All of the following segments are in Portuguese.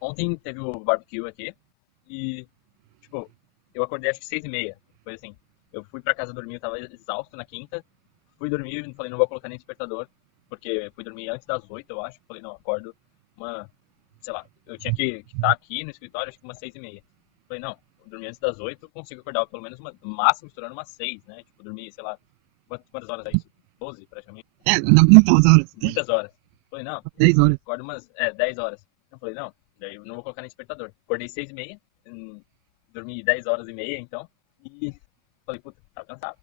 Ontem teve o barbecue aqui e, tipo, eu acordei acho que 6h30, foi assim. Eu fui pra casa dormir, eu tava exausto na quinta, fui dormir, falei, não vou colocar nem despertador, porque fui dormir antes das 8, eu acho. Falei, não, acordo uma, sei lá, eu tinha que estar aqui no escritório acho que umas 6h30. Falei, não, eu dormi antes das 8, consigo acordar pelo menos no máximo estourando umas 6, né? Tipo, dormir, sei lá, quantas horas é isso? 12 praticamente, Dá muitas horas. muitas horas. Falei, não, 10 horas. acordo umas 10 horas. Eu falei, não, daí eu não vou colocar nem despertador. Acordei 6h30, dormi 10 horas e meia, então, e falei, puta, tava cansado.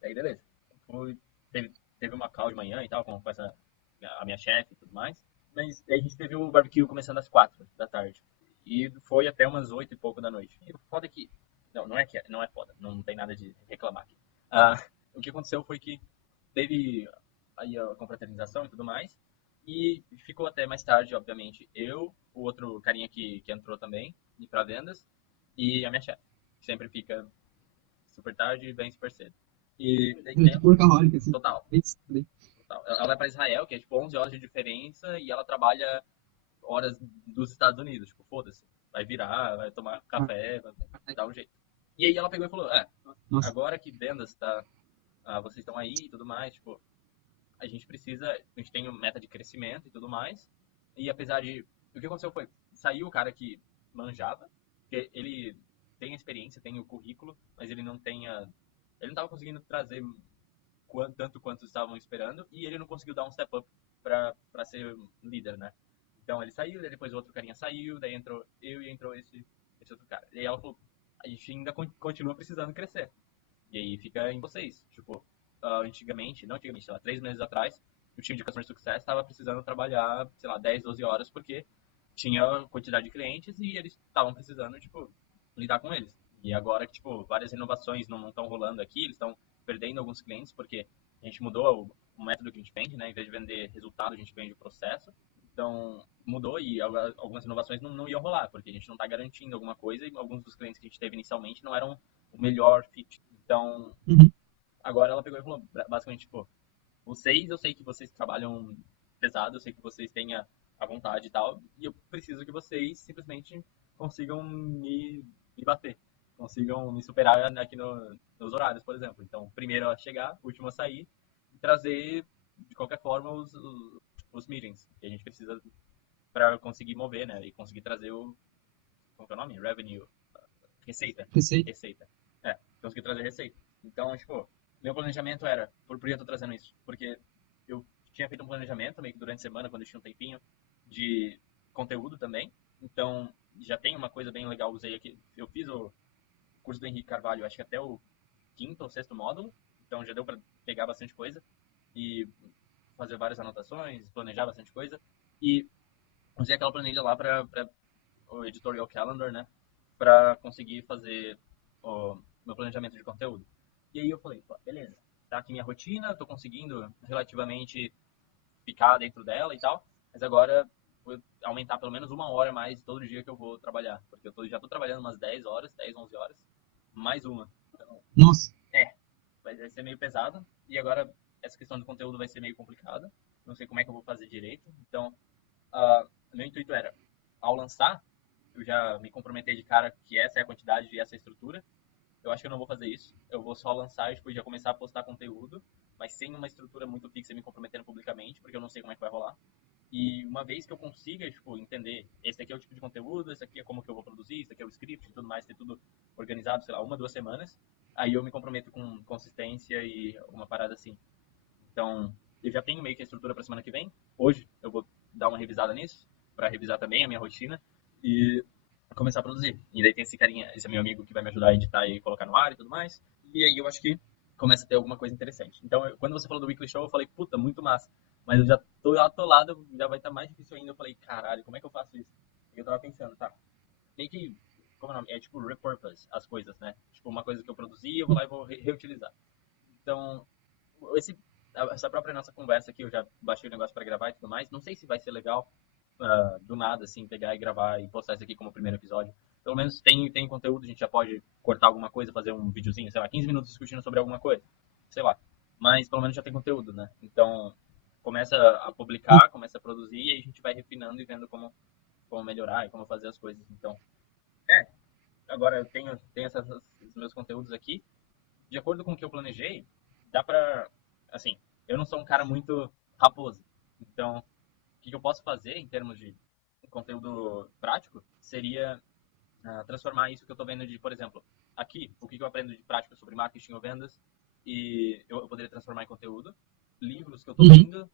Daí, beleza. Fui, teve uma call de manhã e tal, com a minha chefe e tudo mais. Mas daí a gente teve o barbecue começando às 4 da tarde. E foi até umas 8 e pouco da noite. E o foda é que. Não, não é foda, não tem nada de reclamar aqui. O que aconteceu foi que teve aí a confraternização e tudo mais. E ficou até mais tarde, obviamente, eu, o outro carinha que entrou também, e para vendas, e a minha chefe, que sempre fica super tarde e vem super cedo. E daí É tem, tipo workaholic, assim. total, Isso, também. total. Ela vai para Israel, que é tipo 11 horas de diferença, e ela trabalha horas dos Estados Unidos, tipo, foda-se. Vai virar, vai tomar Ah, café, vai dar um jeito. E aí ela pegou e falou, nossa. agora que vendas tá, vocês estão aí e tudo mais, tipo, a gente tem uma meta de crescimento e tudo mais. E apesar de, o que aconteceu foi, saiu o cara que manjava, que ele tem a experiência, tem o currículo, mas ele não tem ele não estava conseguindo trazer tanto quanto estavam esperando e ele não conseguiu dar um step up para ser líder, né? Então ele saiu, daí depois o outro carinha saiu, daí entrou eu e entrou esse outro cara. E aí ela falou, a gente ainda continua precisando crescer. E aí fica em vocês. Tipo, antigamente, não antigamente, sei lá, 3 meses atrás, o time de Customer Success estava precisando trabalhar, sei lá, 10, 12 horas porque tinha quantidade de clientes e eles estavam precisando, tipo, lidar com eles. E agora que, tipo, várias inovações não estão rolando aqui, eles estão perdendo alguns clientes porque a gente mudou o método que a gente vende, né? Em vez de vender resultado, a gente vende o processo. Então, mudou e algumas inovações não iam rolar, porque a gente não está garantindo alguma coisa e alguns dos clientes que a gente teve inicialmente não eram o melhor fit. Então, Uhum. agora ela pegou e falou, basicamente, tipo, vocês, eu sei que vocês trabalham pesado, eu sei que vocês têm a vontade e tal, e eu preciso que vocês simplesmente consigam me bater, consigam me superar aqui nos horários, por exemplo. Então, primeiro a chegar, último a sair, e trazer, de qualquer forma, os meetings que a gente precisa para conseguir mover, né, e conseguir trazer como é o nome? Revenue, receita, Receita. receita. Conseguir trazer receita. Então, tipo, meu planejamento era, por que eu tô trazendo isso? Porque eu tinha feito um planejamento meio que durante a semana, quando eu tinha um tempinho, de conteúdo também. Então, já tem uma coisa bem legal, usei aqui. Eu fiz o curso do Henrique Carvalho, acho que até o quinto ou sexto módulo, então já deu para pegar bastante coisa e fazer várias anotações, planejar bastante coisa. E usei aquela planilha lá para o editorial calendar, né? Para conseguir fazer o meu planejamento de conteúdo. E aí eu falei, pô, beleza, tá aqui minha rotina, tô conseguindo relativamente ficar dentro dela e tal, mas agora vou aumentar pelo menos 1 hora mais todo dia que eu vou trabalhar, porque já tô trabalhando umas 10 horas, 10, 11 horas, mais uma. Então, Nossa. é, vai ser meio pesado, e agora essa questão do conteúdo vai ser meio complicada, não sei como é que eu vou fazer direito, então meu intuito era, ao lançar, eu já me comprometer de cara que essa é a quantidade e essa é a estrutura. Eu acho que eu não vou fazer isso. Eu vou só lançar e depois já começar a postar conteúdo, mas sem uma estrutura muito fixa e me comprometendo publicamente, porque eu não sei como é que vai rolar. E uma vez que eu consiga, tipo, entender, esse aqui é o tipo de conteúdo, esse aqui é como que eu vou produzir, esse aqui é o script e tudo mais, ter tudo organizado, sei lá, 1, 2 semanas, aí eu me comprometo com consistência e uma parada assim. Então, eu já tenho meio que a estrutura para semana que vem. Hoje eu vou dar uma revisada nisso, para revisar também a minha rotina e começar a produzir. E daí tem esse carinha, esse é meu amigo que vai me ajudar a editar e colocar no ar e tudo mais. E aí eu acho que começa a ter alguma coisa interessante. Então, quando você falou do Weekly Show, eu falei, puta, muito massa. Mas eu já tô atolado, já vai estar mais difícil ainda. Eu falei, caralho, como é que eu faço isso? E eu tava pensando, tá, meio que, como é o nome? É tipo repurpose as coisas, né? Tipo, uma coisa que eu produzi, eu vou lá e vou reutilizar. Então, esse, essa própria nossa conversa aqui, eu já baixei o negócio para gravar e tudo mais. Não sei se vai ser legal do nada, assim, pegar e gravar e postar isso aqui como primeiro episódio. Pelo menos tem conteúdo, a gente já pode cortar alguma coisa, fazer um videozinho, sei lá, 15 minutos discutindo sobre alguma coisa, sei lá. Mas pelo menos já tem conteúdo, né? Então, começa a publicar, começa a produzir e aí a gente vai refinando e vendo como melhorar e como fazer as coisas. Então, agora eu tenho esses meus conteúdos aqui. De acordo com o que eu planejei, dá pra, assim, eu não sou um cara muito raposo. Então, o que eu posso fazer em termos de conteúdo prático seria transformar isso que eu estou vendo de, por exemplo, aqui, o que eu aprendo de prática sobre marketing ou vendas, e eu poderia transformar em conteúdo, livros que eu estou lendo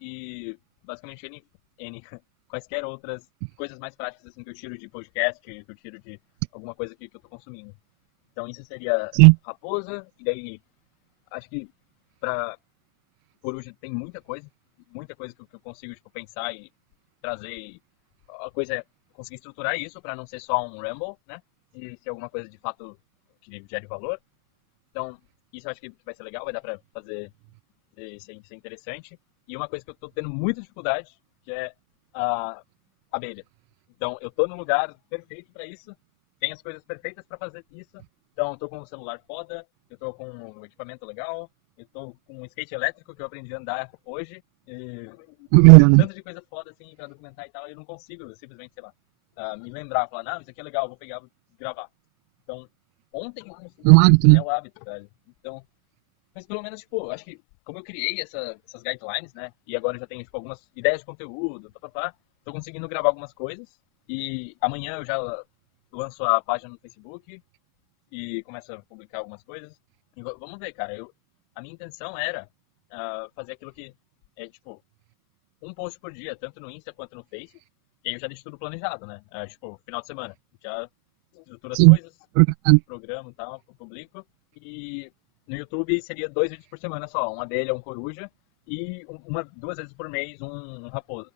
e basicamente quaisquer outras coisas mais práticas assim que eu tiro de podcast, que eu tiro de alguma coisa que eu estou consumindo. Então isso seria Sim. raposa, e daí acho que para por hoje tem muita coisa que eu consigo tipo, pensar e trazer. A coisa é conseguir estruturar isso para não ser só um ramble, né? E ser alguma coisa de fato que gere valor. Então, isso eu acho que vai ser legal, vai dar para fazer ser interessante. E uma coisa que eu estou tendo muita dificuldade, que é a abelha. Então, eu estou no lugar perfeito para isso, tem as coisas perfeitas para fazer isso. Então, eu estou com um celular foda, eu estou com um equipamento legal, eu estou com um skate elétrico que eu aprendi a andar hoje. E tanto de coisa foda assim para documentar e tal, eu não consigo simplesmente, sei lá, me lembrar, falar, não, isso aqui é legal, vou pegar e gravar. Então, ontem eu consegui. É um hábito, né? É o hábito, velho. Então, mas pelo menos, tipo, acho que como eu criei essas guidelines, né? E agora eu já tenho, tipo, algumas ideias de conteúdo, papapá, tô conseguindo gravar algumas coisas. E amanhã eu já lanço a página no Facebook e começo a publicar algumas coisas. E vamos ver, cara. A minha intenção era fazer aquilo que é, tipo, um post por dia, tanto no Insta quanto no Face. E aí eu já deixo tudo planejado, né? Tipo, final de semana. Já estruturo as Sim. coisas, programa e tal, publico. E no YouTube seria 2 vídeos por semana só. Uma abelha, um coruja. E 2 vezes por mês um raposo.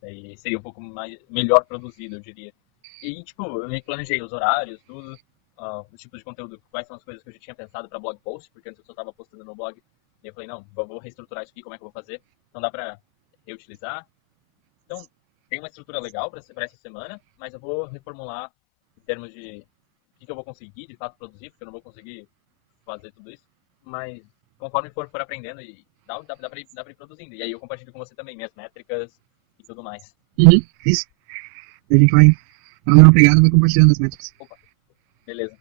Daí seria um pouco melhor produzido, eu diria. E, tipo, eu me planejei os horários, tudo. Os tipos de conteúdo, quais são as coisas que eu já tinha pensado para blog post, porque antes eu só estava postando no blog. E eu falei, não, vou reestruturar isso aqui, como é que eu vou fazer? Então dá para reutilizar. Então, tem uma estrutura legal para essa semana, mas eu vou reformular em termos de o que eu vou conseguir, de fato, produzir, porque eu não vou conseguir fazer tudo isso. Mas, conforme for aprendendo, e dá para ir produzindo. E aí eu compartilho com você também minhas métricas e tudo mais. Isso. A gente vai dar uma pegada e vai compartilhando as métricas. Opa, beleza.